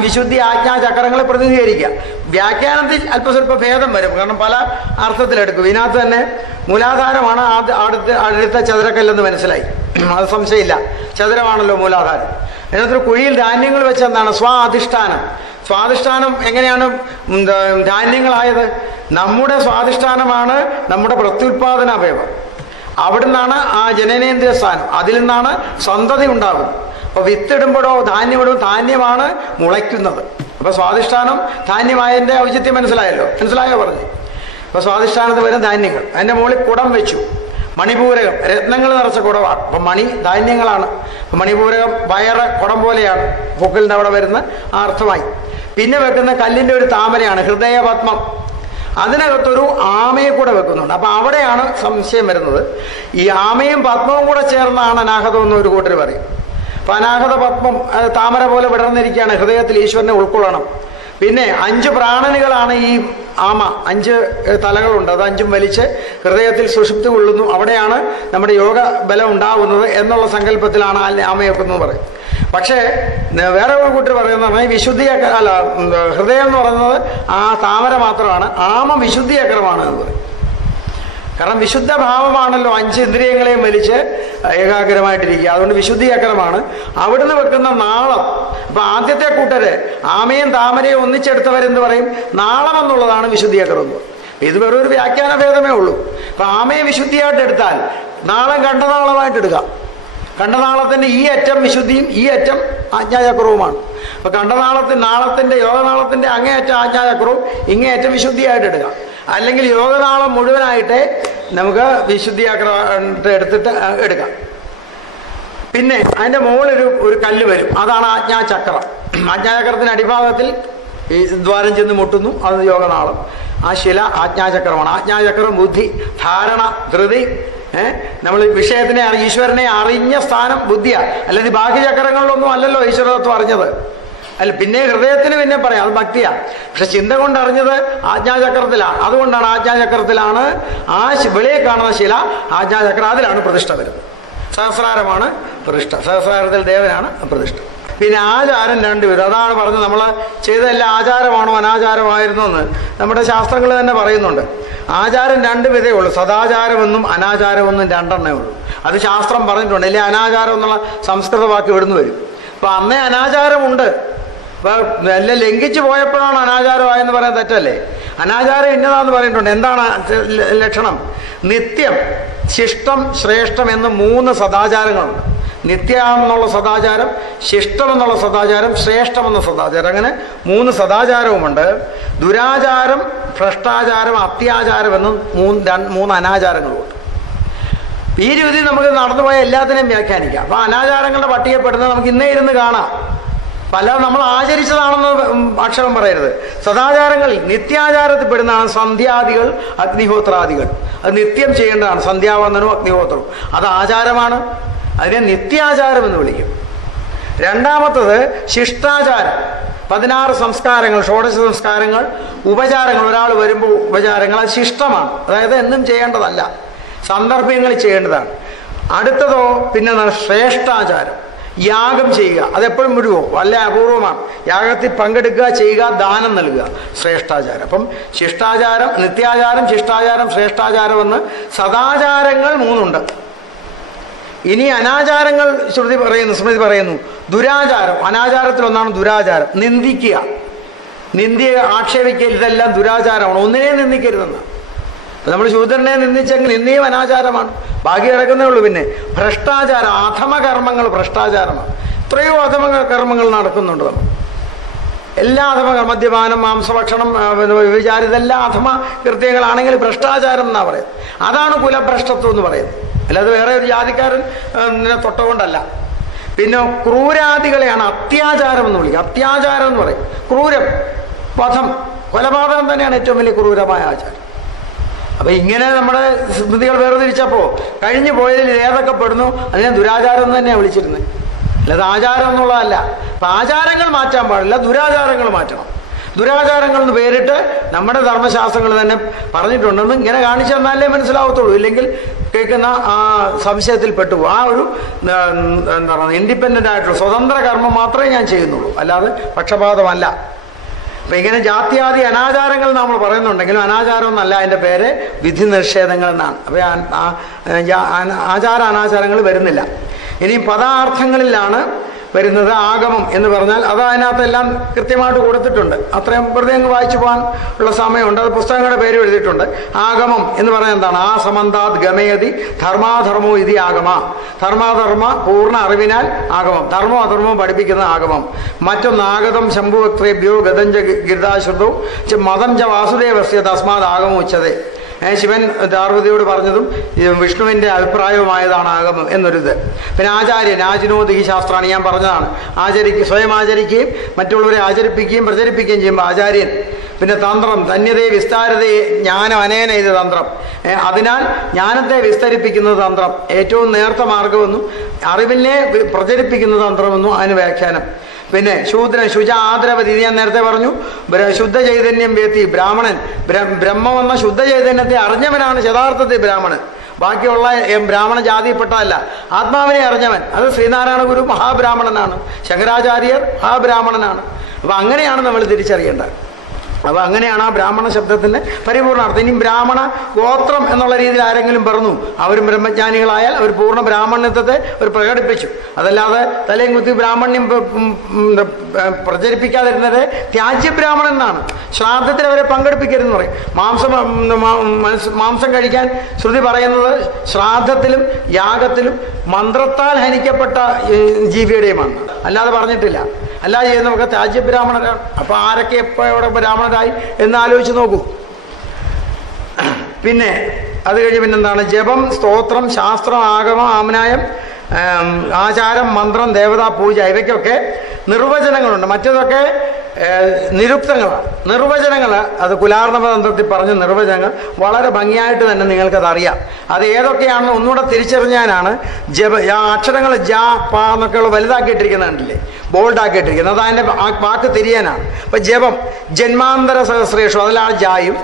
വിശുദ്ധി ആജ്ഞാ ചക്രങ്ങളെ പ്രതിനിധീകരിക്കുക. വ്യാഖ്യാനത്തിൽ അല്പസ്വല്പ ഭേദം വരും. കാരണം പല അർത്ഥത്തിലെടുക്കും. ഇതിനകത്ത് തന്നെ മൂലാധാരമാണ് അടുത്ത അടുത്ത ചതുരക്കല്ലെന്ന് മനസ്സിലായി. അത് സംശയമില്ല. ചതുരമാണല്ലോ മൂലാധാരം. അതിനകത്തൊരു കുഴിയിൽ ധാന്യങ്ങൾ വെച്ചെന്താണ്? സ്വാധിഷ്ഠാനം. സ്വാധിഷ്ഠാനം എങ്ങനെയാണ് ധാന്യങ്ങളായത്? നമ്മുടെ സ്വാധിഷ്ഠാനമാണ് നമ്മുടെ പ്രത്യുൽപാദന അവയവം നിന്നാണ് ആ ജനനേന്ദ്രിയ സ്ഥാനം അതിൽ നിന്നാണ് സന്തതി ഉണ്ടാകുന്നത് അപ്പൊ വിത്തിടുമ്പോഴോ ധാന്യമിടുമ്പോൾ ധാന്യമാണ് മുളയ്ക്കുന്നത്. അപ്പൊ സ്വാധിഷ്ഠാനം ധാന്യമായതിന്റെ ഔചിത്യം മനസ്സിലായല്ലോ? മനസ്സിലായോ പറഞ്ഞു? അപ്പൊ സ്വാധിഷ്ഠാനത്ത് വരുന്ന ധാന്യങ്ങൾ. അതിന്റെ മുകളിൽ കുടം വെച്ചു. മണിപൂരകം. രത്നങ്ങൾ നിറച്ച കുടവാണ് അപ്പൊ മണി ധാന്യങ്ങളാണ്. മണിപൂരകം വയറ് കുടം പോലെയാണ്. പൊക്കിളിന്റെ അവിടെ വരുന്ന ആ അർത്ഥമായി. പിന്നെ വെക്കുന്ന കല്ലിന്റെ ഒരു താമരയാണ്. ഹൃദയപത്മം. അതിനകത്തൊരു ആമയെ കൂടെ വെക്കുന്നുണ്ട്. അപ്പൊ അവിടെയാണ് സംശയം വരുന്നത്. ഈ ആമയും പത്മവും കൂടെ ചേർന്നാണ് അനാഹതം എന്ന് ഒരു കൂട്ടർ പറയും. അപ്പൊ അനാഹത പത്മം താമര പോലെ വിടർന്നിരിക്കുകയാണ്. ഹൃദയത്തിൽ ഈശ്വരനെ ഉൾക്കൊള്ളണം. പിന്നെ അഞ്ച് പ്രാണനുകളാണ് ഈ ആമ. അഞ്ച് തലകളുണ്ട്. അത് അഞ്ചും വലിച്ച് ഹൃദയത്തിൽ സുഷുപ്തി കൊള്ളുന്നു. അവിടെയാണ് നമ്മുടെ യോഗ ബലം ഉണ്ടാവുന്നത് എന്നുള്ള സങ്കല്പത്തിലാണ് ആമയൊക്കെ എന്ന് പറയും പക്ഷേ വേറെ ഒരു കൂട്ടർ പറയുന്നതാണ് ഈ വിശുദ്ധി അല്ല ഹൃദയം എന്ന് പറയുന്നത് ആ താമര മാത്രമാണ് ആമ വിശുദ്ധി അക്രമാണ് എന്ന് പറയും. കാരണം വിശുദ്ധ ഭാവമാണല്ലോ അഞ്ച് ഇന്ദ്രിയങ്ങളെയും വലിച്ച് ഏകാഗ്രമായിട്ടിരിക്കുക. അതുകൊണ്ട് വിശുദ്ധി അക്രമാണ് അവിടുന്ന് വെക്കുന്ന നാളം അപ്പൊ ആദ്യത്തെ കൂട്ടര് ആമയും താമരയും ഒന്നിച്ചെടുത്തവരെന്ന് പറയും? നാളം എന്നുള്ളതാണ് വിശുദ്ധി അക്രം ഇത് വെറും ഒരു വ്യാഖ്യാന ഭേദമേ ഉള്ളൂ. അപ്പൊ ആമയെ വിശുദ്ധിയായിട്ട് എടുത്താൽ നാളം കണ്ടനാളമായിട്ട് എടുക്കാം കണ്ടനാളത്തിന്റെ ഈ അറ്റം വിശുദ്ധിയും ഈ അറ്റം ആജ്ഞാചക്രവുമാണ് അപ്പൊ കണ്ടനാളത്തിന് നാളത്തിന്റെ യോഗനാളത്തിന്റെ അങ്ങേയറ്റം ആജ്ഞാചക്രവും ഇങ്ങേയറ്റം വിശുദ്ധിയായിട്ട് എടുക്കുക അല്ലെങ്കിൽ യോഗനാളം മുഴുവനായിട്ട് നമുക്ക് വിശുദ്ധിയാക്രത്തെ എടുത്തിട്ട് എടുക്കാം. പിന്നെ അതിന്റെ മുകളിലൊരു ഒരു കല്ല് വരും. അതാണ് ആജ്ഞാചക്രം. ആജ്ഞാചക്രത്തിന്റെ അടിഭാഗത്തിൽ ഈ ദ്വാരം ചെന്ന് മുട്ടുന്നു. അത് യോഗനാളം. ആ ശില ആജ്ഞാചക്രമാണ്. ആജ്ഞാചക്രം ബുദ്ധി ധാരണ ധൃതി നമ്മൾ വിഷയത്തിനെ ഈശ്വരനെ അറിഞ്ഞ സ്ഥാനം ബുദ്ധിയാണ് അല്ലെങ്കിൽ ബാഹ്യ ബാഹ്യചക്രങ്ങളിലൊന്നും അല്ലല്ലോ ഈശ്വരതത്വം അറിഞ്ഞത്. അല്ല പിന്നെ ഹൃദയത്തിന് പിന്നെ പറയാം അത് ഭക്തിയാ. പക്ഷെ ചിന്ത കൊണ്ട് അറിഞ്ഞത് ആജ്ഞാചക്രത്തിലാണ് അതുകൊണ്ടാണ് ആജ്ഞാചക്രത്തിലാണ് ആ വെളിയെ കാണുന്ന ശില ആജ്ഞാചക്രം അതിലാണ് പ്രതിഷ്ഠ വരുന്നത്. സഹസ്രാരമാണ് പ്രതിഷ്ഠ. സഹസ്രാരത്തിൽ ദേവനാണ് പ്രതിഷ്ഠ. പിന്നെ ആചാരം രണ്ട് വിധം അതാണ് പറഞ്ഞത്. നമ്മൾ ചെയ്തതെല്ലാം ആചാരമാണോ അനാചാരമായിരുന്നോ എന്ന് നമ്മുടെ ശാസ്ത്രങ്ങൾ തന്നെ പറയുന്നുണ്ട്. ആചാരം രണ്ട് വിധേ ഉള്ളൂ. സദാചാരമെന്നും അനാചാരമെന്നും രണ്ടെണ്ണേ ഉള്ളൂ. അത് ശാസ്ത്രം പറഞ്ഞിട്ടുണ്ട്. അല്ലെ അനാചാരം എന്നുള്ള സംസ്കൃത വാക്ക് ഇവിടുന്ന് വരും. അപ്പൊ അന്നേ അനാചാരമുണ്ട്. അപ്പൊ എല്ലാം ലംഘിച്ചു പോയപ്പോഴാണ് അനാചാരമായെന്ന് പറയാൻ തെറ്റല്ലേ? അനാചാരം ഇന്നതാന്ന് പറഞ്ഞിട്ടുണ്ട്. എന്താണ് ലക്ഷണം? നിത്യം ശിഷ്ടം ശ്രേഷ്ഠം എന്ന് മൂന്ന് സദാചാരങ്ങളുണ്ട്. നിത്യം എന്നുള്ള സദാചാരം ശിഷ്ടം എന്നുള്ള സദാചാരം ശ്രേഷ്ഠം എന്ന സദാചാരം. അങ്ങനെ മൂന്ന് സദാചാരവുമുണ്ട്. ദുരാചാരം ഭ്രഷ്ടാചാരം അത്യാചാരം എന്ന് മൂന്ന് മൂന്ന് അനാചാരങ്ങളുമുണ്ട് ഈ രീതി നമുക്ക് നടന്നുപോയ എല്ലാത്തിനെയും വ്യാഖ്യാനിക്കാം. അപ്പൊ അനാചാരങ്ങളുടെ പട്ടികപ്പെടുന്നത് നമുക്ക് ഇന്നേ ഇരുന്ന് കാണാം. പല നമ്മൾ ആചരിച്ചതാണെന്ന് അക്ഷരം പറയരുത്. സദാചാരങ്ങളിൽ നിത്യാചാരത്തിൽ പെടുന്നതാണ് സന്ധ്യാദികൾ അഗ്നിഹോത്രാദികൾ. അത് നിത്യം ചെയ്യേണ്ടതാണ്. സന്ധ്യാവന്ദനവും അഗ്നിഹോത്രവും. അത് ആചാരമാണ്. അതിനെ നിത്യാചാരം എന്ന് വിളിക്കും. രണ്ടാമത്തത് ശിഷ്ടാചാരം. പതിനാറ് സംസ്കാരങ്ങൾ ഷോഡശ സംസ്കാരങ്ങൾ ഉപചാരങ്ങൾ. ഒരാൾ വരുമ്പോൾ ഉപചാരങ്ങൾ അത് ശിഷ്ടമാണ്. അതായത് എന്നും ചെയ്യേണ്ടതല്ല. സന്ദർഭങ്ങളിൽ ചെയ്യേണ്ടതാണ്. അടുത്തതോ പിന്നെ ശ്രേഷ്ഠാചാരം. യാഗം ചെയ്യുക. അതെപ്പോഴും മുഴുവോ? വല്ല അപൂർവമാണ്. യാഗത്തിൽ പങ്കെടുക്കുക ചെയ്യുക ദാനം നൽകുക. ശ്രേഷ്ഠാചാരം. അപ്പം ശിഷ്ടാചാരം നിത്യാചാരം ശിഷ്ടാചാരം ശ്രേഷ്ഠാചാരം എന്ന് സദാചാരങ്ങൾ മൂന്നുണ്ട്. ഇനി അനാചാരങ്ങൾ ശ്രുതി പറയുന്നു സ്മൃതി പറയുന്നു. ദുരാചാരം. അനാചാരത്തിൽ ഒന്നാണ് ദുരാചാരം. നിന്ദിക്കുക. നിന്ദിയെ ആക്ഷേപിക്കുക ഇതെല്ലാം ദുരാചാരമാണ്. ഒന്നിനെ നിന്ദിക്കരുതെന്ന്. നമ്മൾ ശൂദ്രനെ നിന്ദിച്ചെങ്കിൽ നിന്ദിയും അനാചാരമാണ്. ബാക്കി കിടക്കുന്നേ ഉള്ളൂ പിന്നെ. ഭ്രഷ്ടാചാരം അധമകർമ്മങ്ങൾ ഭ്രഷ്ടാചാരമാണ്. എത്രയോ അധമ കർമ്മങ്ങൾ നടക്കുന്നുണ്ട് നമ്മൾ. എല്ലാ അധമ മദ്യപാനം മാംസഭക്ഷണം വിചാരം ഇതെല്ലാം അധമ കൃത്യങ്ങളാണെങ്കിൽ ഭ്രഷ്ടാചാരം എന്നാ പറയുന്നത്. അതാണ് കുലഭ്രഷ്ടത്വം എന്ന് പറയുന്നത്. അല്ലാതെ വേറെ ഒരു ജാതിക്കാരൻ തൊട്ടുകൊണ്ടല്ല പിന്നെ ക്രൂരാദികളെയാണ് അത്യാചാരം എന്ന് വിളിക്കുക. അത്യാചാരം എന്ന് പറയും. ക്രൂരം വധം കൊലപാതകം തന്നെയാണ് ഏറ്റവും വലിയ ക്രൂരമായ ആചാരം. അപ്പൊ ഇങ്ങനെ നമ്മുടെ സ്മൃതികൾ വേർതിരിച്ചപ്പോ കഴിഞ്ഞു പോയതിൽ ഏതൊക്കെ പെടുന്നു? അതിനെ ദുരാചാരം എന്ന് തന്നെയാണ് വിളിച്ചിരുന്നത്. അല്ലാതെ ആചാരം എന്നുള്ളതല്ല. അപ്പൊ ആചാരങ്ങൾ മാറ്റാൻ പാടില്ല ദുരാചാരങ്ങൾ മാറ്റണം. ദുരാചാരങ്ങൾ എന്ന് പേരിട്ട് നമ്മുടെ ധർമ്മശാസ്ത്രങ്ങൾ തന്നെ പറഞ്ഞിട്ടുണ്ടെന്ന് ഇങ്ങനെ കാണിച്ചു തന്നാലേ മനസ്സിലാവത്തുള്ളൂ. ഇല്ലെങ്കിൽ കേൾക്കുന്ന ആ സംശയത്തിൽ പെട്ടു ആ ഒരു എന്താണ് ഇൻഡിപെൻഡന്റ് ആയിട്ടുള്ള സ്വതന്ത്ര കർമ്മം മാത്രമേ ഞാൻ ചെയ്യുന്നുള്ളൂ. അല്ലാതെ പക്ഷപാതമല്ല. അപ്പം ഇങ്ങനെ ജാത്യാദി അനാചാരങ്ങൾ നമ്മൾ പറയുന്നുണ്ടെങ്കിലും അനാചാരം എന്നല്ല അതിന്റെ പേര് വിധി നിഷേധങ്ങൾ എന്നാണ്. അപ്പം ആചാര അനാചാരങ്ങൾ വരുന്നില്ല. ഇനി പദാർത്ഥങ്ങളിലാണ് വരുന്നത് ആഗമം എന്ന് പറഞ്ഞാൽ അത് അതിനകത്തെല്ലാം കൃത്യമായിട്ട് കൊടുത്തിട്ടുണ്ട്. അത്രയും വെറുതെ അങ്ങ് വായിച്ചു പോകാൻ ഉള്ള സമയമുണ്ട്. അത് പുസ്തകങ്ങളുടെ പേര് എഴുതിയിട്ടുണ്ട്. ആഗമം എന്ന് പറഞ്ഞാൽ എന്താണ്? ആ സമന്താത് ഗമയതി ധർമാധർമ്മോ ഇതി ആഗമ. ധർമാധർമ്മ പൂർണ അറിവിനാൽ ആഗമം. ധർമ്മോ അധർമ്മോ പഠിപ്പിക്കുന്ന ആഗമം. മറ്റൊന്ന് ആഗതം ശംഭുവക്ത്രേഭ്യോ ഗതഞ്ച ച ച മതം ച വാസുദേവസ്യ തസ്മാത് ആഗമം ഉച്ചതേ. ശിവൻ പാർവതിയോട് പറഞ്ഞതും വിഷ്ണുവിന്റെ അഭിപ്രായവുമായതാണ് ആഗമം എന്നൊരിത്. പിന്നെ ആചാര്യൻ ആചിനോദിഹി ശാസ്ത്രമാണ് ഞാൻ പറഞ്ഞതാണ്. ആചരിക്കുക സ്വയം ആചരിക്കുകയും മറ്റുള്ളവരെ ആചരിപ്പിക്കുകയും പ്രചരിപ്പിക്കുകയും ചെയ്യുമ്പോൾ ആചാര്യൻ പിന്നെ തന്ത്രം ധന്യതയെ വിസ്താരതയെ ജ്ഞാനം അനേന ഇത് തന്ത്രം. അതിനാൽ ജ്ഞാനത്തെ വിസ്തരിപ്പിക്കുന്ന തന്ത്രം. ഏറ്റവും നേർത്ത മാർഗമെന്നും അറിവിനെ പ്രചരിപ്പിക്കുന്ന തന്ത്രമെന്നും അതിന് വ്യാഖ്യാനം. പിന്നെ ശൂദ്രൻ ശുച ആദരവതി ഞാൻ നേരത്തെ പറഞ്ഞു. ശുദ്ധ ചൈതന്യം വ്യക്തി ബ്രാഹ്മണൻ. ബ്ര- ബ്രഹ്മം എന്ന ശുദ്ധ ചൈതന്യത്തെ അറിഞ്ഞവനാണ് യഥാർത്ഥത്തിൽ ബ്രാഹ്മണൻ. ബാക്കിയുള്ള ബ്രാഹ്മണ ജാതിയിൽപ്പെട്ടതല്ല. ആത്മാവിനെ അറിഞ്ഞവൻ. അത് ശ്രീനാരായണ ഗുരു മഹാബ്രാഹ്മണനാണ്. ശങ്കരാചാര്യർ മഹാബ്രാഹ്മണനാണ്. അപ്പൊ അങ്ങനെയാണ് നമ്മൾ തിരിച്ചറിയേണ്ടത്. അപ്പൊ അങ്ങനെയാണ് ആ ബ്രാഹ്മണ ശബ്ദത്തിന്റെ പരിപൂർണാർത്ഥം. ഇനി ബ്രാഹ്മണ ഗോത്രം എന്നുള്ള രീതിയിൽ ആരെങ്കിലും പറഞ്ഞു അവരും ബ്രഹ്മജ്ഞാനികളായാൽ അവർ പൂർണ ബ്രാഹ്മണ്യത്തെ അവർ പ്രകടിപ്പിച്ചു. അതല്ലാതെ തലയും കുത്തി ബ്രാഹ്മണ്യം പ്രചരിപ്പിക്കാതിരുന്നത് ത്യാജ്യ ബ്രാഹ്മണൻ എന്നാണ്. ശ്രാദ്ധത്തിൽ അവരെ പങ്കെടുപ്പിക്കരുതെന്ന് പറയും. മാംസം മാംസം കഴിക്കാൻ ശ്രുതി പറയുന്നത് ശ്രാദ്ധത്തിലും യാഗത്തിലും മന്ത്രത്താൽ ഹനിക്കപ്പെട്ട ജീവിയുടെയുമാണ്. അല്ലാതെ പറഞ്ഞിട്ടില്ല. അല്ലാതെ ചെയ്യുന്നവർക്ക് ത്യാജ്യ ബ്രാഹ്മണരാണ് അപ്പൊ ആരൊക്കെ എപ്പോ എവിടെ ബ്രാഹ്മണരായി എന്ന് ആലോചിച്ച് നോക്കൂ. പിന്നെ അത് കഴിഞ്ഞ് പിന്നെന്താണ്? ജപം സ്തോത്രം ശാസ്ത്രം ആഗമം ആമനായം ആചാരം മന്ത്രം ദേവതാ പൂജ ഇവയ്ക്കൊക്കെ നിർവചനങ്ങളുണ്ട്. മറ്റതൊക്കെ നിരുക്തങ്ങളാണ് നിർവചനങ്ങൾ അത് കുലാർണവ തന്ത്രത്തിൽ പറഞ്ഞ നിർവചനങ്ങൾ വളരെ ഭംഗിയായിട്ട് തന്നെ നിങ്ങൾക്കത് അറിയാം അത് ഏതൊക്കെയാണെന്ന് ഒന്നുകൂടെ തിരിച്ചറിഞ്ഞാലാണ് ജപ അക്ഷരങ്ങൾ ജാ പ എന്നൊക്കെയുള്ള വലുതാക്കിയിട്ടിരിക്കുന്നത് കണ്ടില്ലേ? ബോൾഡ് ആക്കിയിട്ടിരിക്കുന്നത് അത് അതിന്റെ വാക്ക് തിരിയാനാണ്. അപ്പം ജപം ജന്മാന്തര സഹസ്രേഷു അതിലാണ് ജായും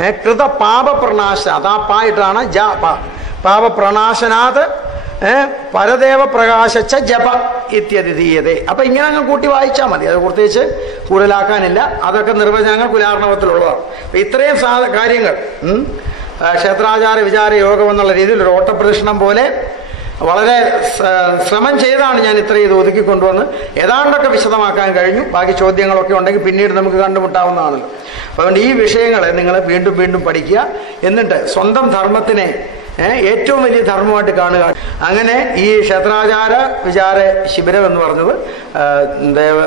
കൃത കൃത പാപപ്രണാശനാഥ് ആ പായിട്ടാണ് ജ പാപ പാപപ്രണാശനാഥ് ഏ, പരദേവ പ്രകാശച്ച ജപ ഇത്യതിഥീയതേ അപ്പൊ ഇങ്ങനെ അങ്ങ് കൂട്ടി വായിച്ചാൽ മതി. അത് പ്രത്യേകിച്ച് കൂടുതലാക്കാനില്ല. അതൊക്കെ നിർവചനങ്ങൾ കുലാർണവത്തിലുള്ളതാണ്. അപ്പൊ ഇത്രയും കാര്യങ്ങൾ ക്ഷേത്രാചാര വിചാര യോഗം എന്നുള്ള രീതിയിൽ ഒരു ഓട്ടപ്രദക്ഷിണം പോലെ വളരെ ശ്രമം ചെയ്താണ് ഞാൻ ഇത്രയും ഇത് ഒതുക്കി കൊണ്ടുവന്ന്. ഏതാണ്ടൊക്കെ വിശദമാക്കാൻ കഴിഞ്ഞു. ബാക്കി ചോദ്യങ്ങളൊക്കെ ഉണ്ടെങ്കിൽ പിന്നീട് നമുക്ക് കണ്ടുമുട്ടാവുന്നതാണല്ലോ. അതുകൊണ്ട് ഈ വിഷയങ്ങളെ നിങ്ങൾ വീണ്ടും വീണ്ടും പഠിക്കുക. എന്നിട്ട് സ്വന്തം ധർമ്മത്തിനെ ഏറ്റവും വലിയ ധർമ്മമായിട്ട് കാണുക. അങ്ങനെ ഈ ക്ഷേത്രാചാര വിചാര ശിബിരം എന്ന് പറഞ്ഞത് ദേവ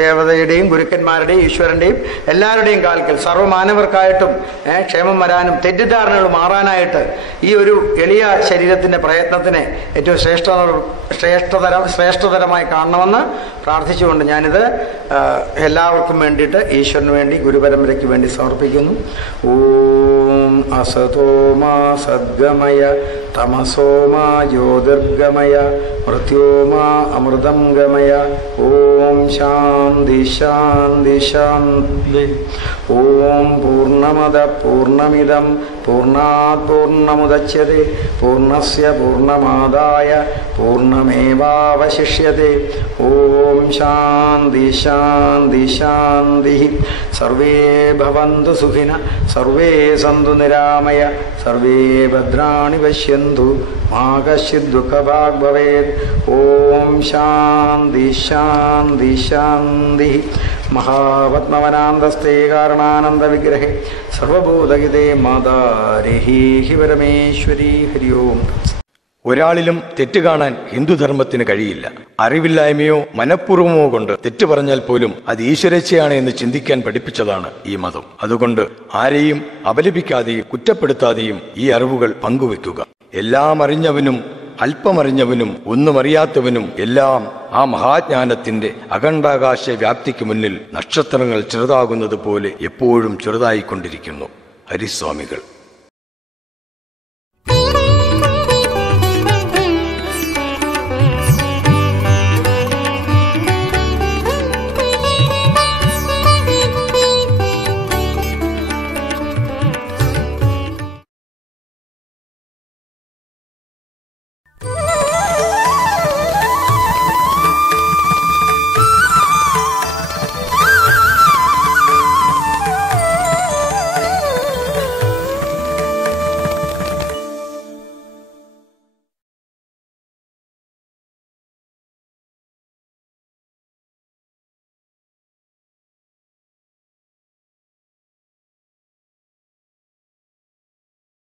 ദേവതയുടെയും ഗുരുക്കന്മാരുടെയും ഈശ്വരന്റെയും എല്ലാവരുടെയും കാൽക്കൽ സർവമാനവർക്കായിട്ടും ക്ഷേമം വരാനും തെറ്റിദ്ധാരണകൾ മാറാനായിട്ട് ഈ ഒരു എളിയ ശരീരത്തിന്റെ പ്രയത്നത്തിനെ ഏറ്റവും ശ്രേഷ്ഠ ശ്രേഷ്ഠതരം ശ്രേഷ്ഠതരമായി കാണണമെന്ന് പ്രാർത്ഥിച്ചുകൊണ്ട് ഞാനിത് എല്ലാവർക്കും വേണ്ടിയിട്ട് ഈശ്വരന് വേണ്ടി ഗുരുപരമ്പരയ്ക്ക് വേണ്ടി സമർപ്പിക്കുന്നു. ഓം അസതോമാ സദ്ഗമയ തമസോമാ ज्योतिर्गमय मृत्यो मा अमृतं गमय ॐ शान्ति शान्ति शान्ति। ॐ पूर्णमद पूर्णमिदम् पूर्णात् पूर्णमुदच्यते पूर्णस्य पूर्णमादाय पूर्णमेवावशिष्यते। ॐ शान्ति शान्ति शान्तिः। सर्वे भवन्तु सुखिन सर्वे सन्तु निरामय सर्वे भद्राणि पश्यन्तु मा कश्चिद्दुःभाग्भवेत् ॐ शान्ति शान्ति शान्तिः। വിഗ്രഹേ കാരണാനന്ദവിഗ്രഹേ മാതാരിഹി ഹി പരമേശ്വരി ഹരി ഓം. ഒരാളിലും തെറ്റ് കാണാൻ ഹിന്ദുധർമ്മത്തിന് കഴിയില്ല. അറിവില്ലായ്മയോ മനഃപൂർവമോ കൊണ്ട് തെറ്റ് പറഞ്ഞാൽ പോലും അത് ഈശ്വരച്ചയാണ് എന്ന് ചിന്തിക്കാൻ പഠിപ്പിച്ചതാണ് ഈ മതം. അതുകൊണ്ട് ആരെയും അപലപിക്കാതെയും കുറ്റപ്പെടുത്താതെയും ഈ അറിവുകൾ പങ്കുവെക്കുക. എല്ലാം അറിഞ്ഞവനും അല്പമറിഞ്ഞവനും ഒന്നുമറിയാത്തവനും എല്ലാം ആ മഹാജ്ഞാനത്തിന്റെ അഖണ്ഡാകാശ വ്യാപ്തിക്ക് മുന്നിൽ നക്ഷത്രങ്ങൾ ചെറുതാകുന്നത് പോലെ എപ്പോഴും ചെറുതായിക്കൊണ്ടിരിക്കുന്നു. ഹരിസ്വാമികൾ.